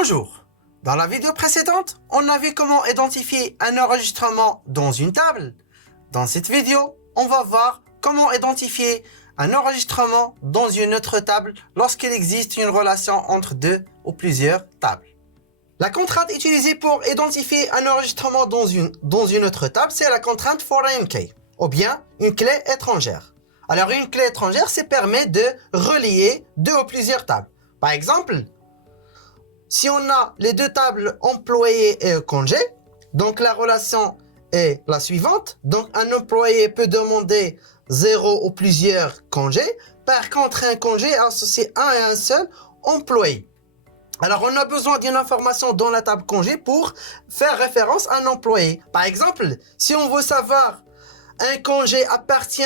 Bonjour. Dans la vidéo précédente, on a vu comment identifier un enregistrement dans une table. Dans cette vidéo, on va voir comment identifier un enregistrement dans une autre table lorsqu'il existe une relation entre deux ou plusieurs tables. La contrainte utilisée pour identifier un enregistrement dans une autre table, c'est la contrainte foreign key, ou bien une clé étrangère. Alors une clé étrangère, ça permet de relier deux ou plusieurs tables. Par exemple, si on a les deux tables employé et congé, donc la relation est la suivante. Donc un employé peut demander 0 ou plusieurs congés. Par contre, un congé associé à un seul employé. Alors on a besoin d'une information dans la table congé pour faire référence à un employé. Par exemple, si on veut savoir un congé appartient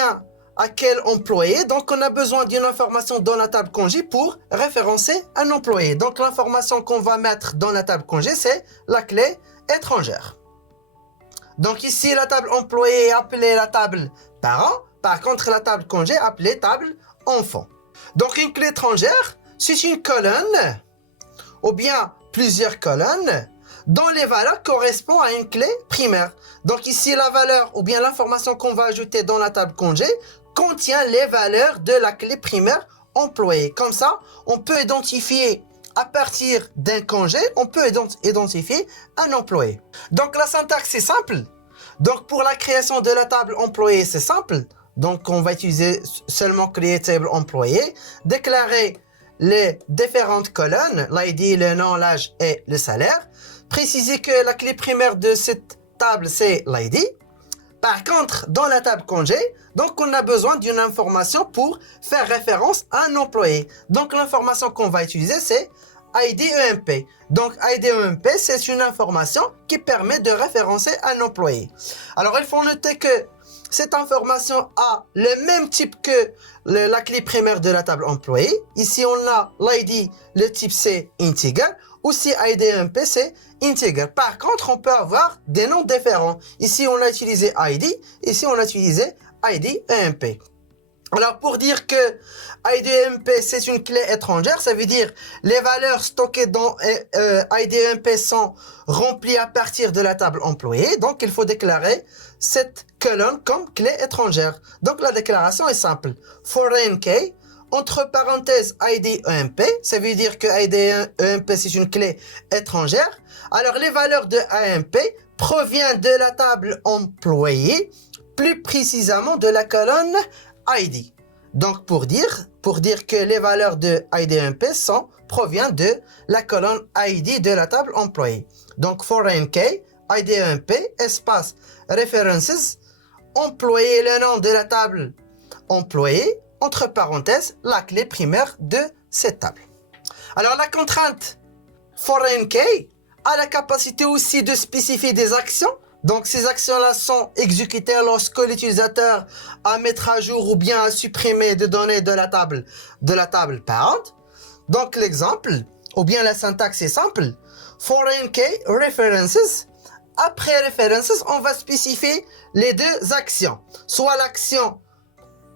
à quel employé, donc on a besoin d'une information dans la table congé pour référencer un employé. Donc l'information qu'on va mettre dans la table congé, c'est la clé étrangère. Donc ici, la table employé est appelée la table parent. Par contre, la table congé est appelée table enfant. Donc une clé étrangère, c'est une colonne ou bien plusieurs colonnes dont les valeurs correspondent à une clé primaire. Donc ici, la valeur ou bien l'information qu'on va ajouter dans la table congé contient les valeurs de la clé primaire employée. Comme ça, on peut identifier à partir d'un congé, on peut identifier un employé. Donc la syntaxe est simple. Donc pour la création de la table employée, c'est simple. Donc on va utiliser seulement create table employé, déclarer les différentes colonnes, l'ID, le nom, l'âge et le salaire. Préciser que la clé primaire de cette table, c'est l'ID. Par contre, dans la table congé, donc on a besoin d'une information pour faire référence à un employé. Donc l'information qu'on va utiliser, c'est ID EMP. Donc ID EMP, c'est une information qui permet de référencer un employé. Alors il faut noter que cette information a le même type que la clé primaire de la table employé. Ici, on a l'ID, le type c'est integer. Aussi, ID EMP, c'est integer. Par contre, on peut avoir des noms différents. Ici, on a utilisé ID. Ici, on a utilisé ID EMP. Alors, pour dire que ID EMP, c'est une clé étrangère, ça veut dire les valeurs stockées dans ID EMP sont remplies à partir de la table employée. Donc, il faut déclarer cette colonne comme clé étrangère. Donc, la déclaration est simple. Foreign key, entre parenthèses ID EMP, ça veut dire que ID EMP, c'est une clé étrangère. Alors, les valeurs de EMP proviennent de la table employée, plus précisément de la colonne ID. Donc, pour dire que les valeurs de IDMP proviennent de la colonne ID de la table employée. Donc, foreign key, IDMP, espace references, employé le nom de la table employée, entre parenthèses, la clé primaire de cette table. Alors, la contrainte foreign key a la capacité aussi de spécifier des actions. Donc, ces actions-là sont exécutées lorsque l'utilisateur a à mettre à jour ou bien à supprimer des données de la table parent. Donc, l'exemple, ou bien la syntaxe est simple. Foreign key references. Après references, on va spécifier les deux actions. Soit l'action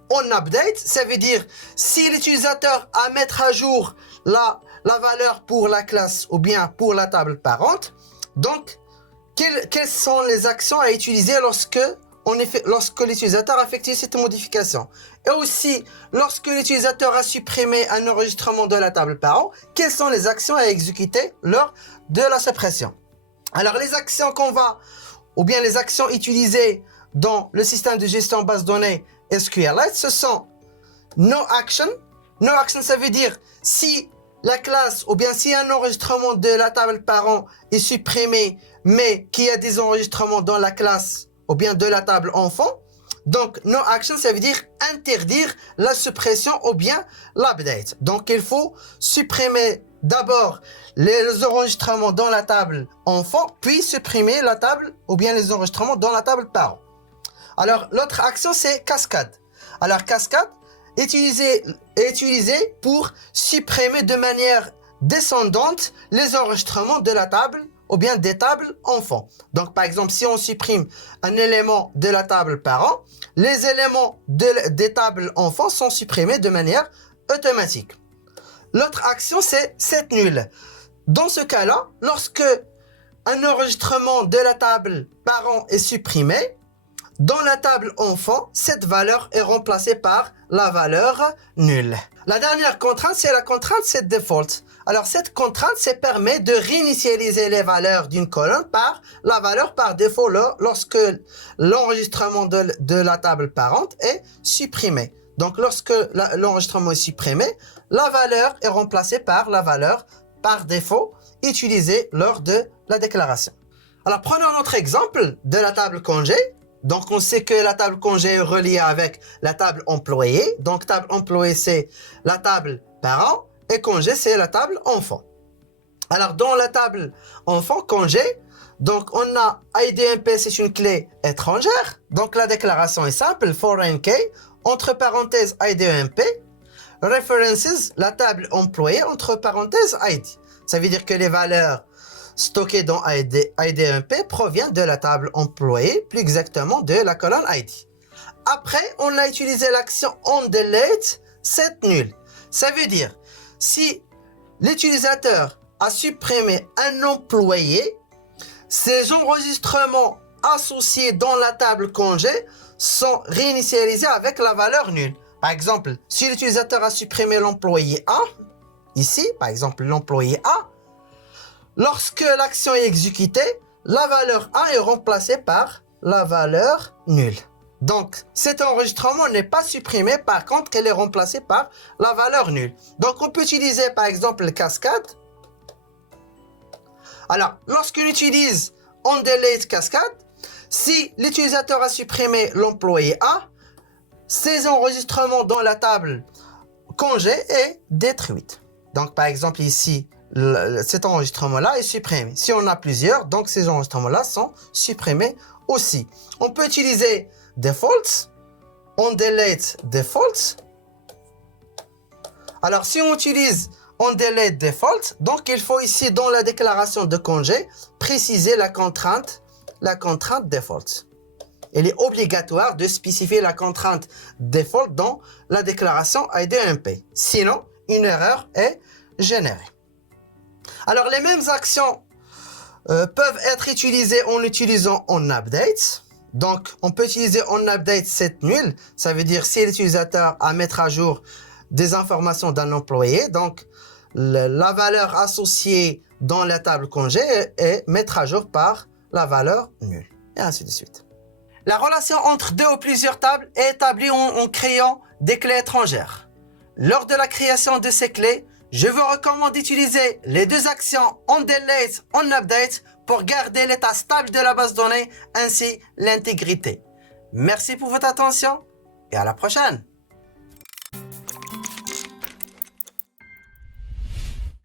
on update, ça veut dire si l'utilisateur a à mettre à jour la valeur pour la classe ou bien pour la table parent. Donc, quelles sont les actions à utiliser lorsque l'utilisateur effectue cette modification? Et aussi, lorsque l'utilisateur a supprimé un enregistrement de la table parent, quelles sont les actions à exécuter lors de la suppression? Alors, les actions ou bien les actions utilisées dans le système de gestion base de données SQLite, ce sont no action. No action, ça veut dire si la classe ou bien si un enregistrement de la table parent est supprimé, mais qu'il y a des enregistrements dans la classe ou bien de la table enfant. Donc, no action, ça veut dire interdire la suppression ou bien l'update. Donc, il faut supprimer d'abord les enregistrements dans la table enfant, puis supprimer la table ou bien les enregistrements dans la table parent. Alors, l'autre action, c'est cascade. Alors, cascade est utilisée pour supprimer de manière descendante les enregistrements de la table ou bien des tables enfants. Donc, par exemple, si on supprime un élément de la table parent, les éléments des tables enfants sont supprimés de manière automatique. L'autre action, c'est set nul. Dans ce cas-là, lorsque un enregistrement de la table parent est supprimé, dans la table enfant, cette valeur est remplacée par la valeur nulle. La dernière contrainte, c'est la contrainte set default. Alors cette contrainte, ça permet de réinitialiser les valeurs d'une colonne par la valeur par défaut lorsque l'enregistrement de la table parente est supprimé. Donc lorsque l'enregistrement est supprimé, la valeur est remplacée par la valeur par défaut utilisée lors de la déclaration. Alors prenons notre exemple de la table congé. Donc, on sait que la table congé est reliée avec la table employé. Donc, table employé, c'est la table parent et congé, c'est la table enfant. Alors, dans la table enfant, congé, donc on a IDMP, c'est une clé étrangère. Donc, la déclaration est simple, foreign key, entre parenthèses IDMP, references, la table employée, entre parenthèses ID. Ça veut dire que les valeurs stocké dans IDMP provient de la table employée, plus exactement de la colonne ID. Après, on a utilisé l'action onDelete set nul. Ça veut dire, si l'utilisateur a supprimé un employé, ces enregistrements associés dans la table congé sont réinitialisés avec la valeur nulle. Par exemple, si l'utilisateur a supprimé l'employé A, ici, par exemple, l'employé A, lorsque l'action est exécutée, la valeur A est remplacée par la valeur nulle. Donc, cet enregistrement n'est pas supprimé, par contre, elle est remplacée par la valeur nulle. Donc, on peut utiliser, par exemple, cascade. Alors, lorsqu'on utilise onDelete cascade, si l'utilisateur a supprimé l'employé A, ces enregistrements dans la table congé est détruit. Donc, par exemple, ici, cet enregistrement-là est supprimé. Si on a plusieurs, donc ces enregistrements-là sont supprimés aussi. On peut utiliser default, onDelete default. Alors, si on utilise onDelete default, donc il faut ici, dans la déclaration de congé, préciser la contrainte default. Il est obligatoire de spécifier la contrainte default dans la déclaration IDMP. Sinon, une erreur est générée. Alors, les mêmes actions peuvent être utilisées en utilisant onUpdate. Donc, on peut utiliser onUpdate set nul. Ça veut dire si l'utilisateur a à mettre à jour des informations d'un employé. Donc, la valeur associée dans la table congé est mettre à jour par la valeur nulle. Et ainsi de suite. La relation entre deux ou plusieurs tables est établie en créant des clés étrangères. Lors de la création de ces clés, je vous recommande d'utiliser les deux actions onDelete, onUpdate pour garder l'état stable de la base de données ainsi l'intégrité. Merci pour votre attention et à la prochaine.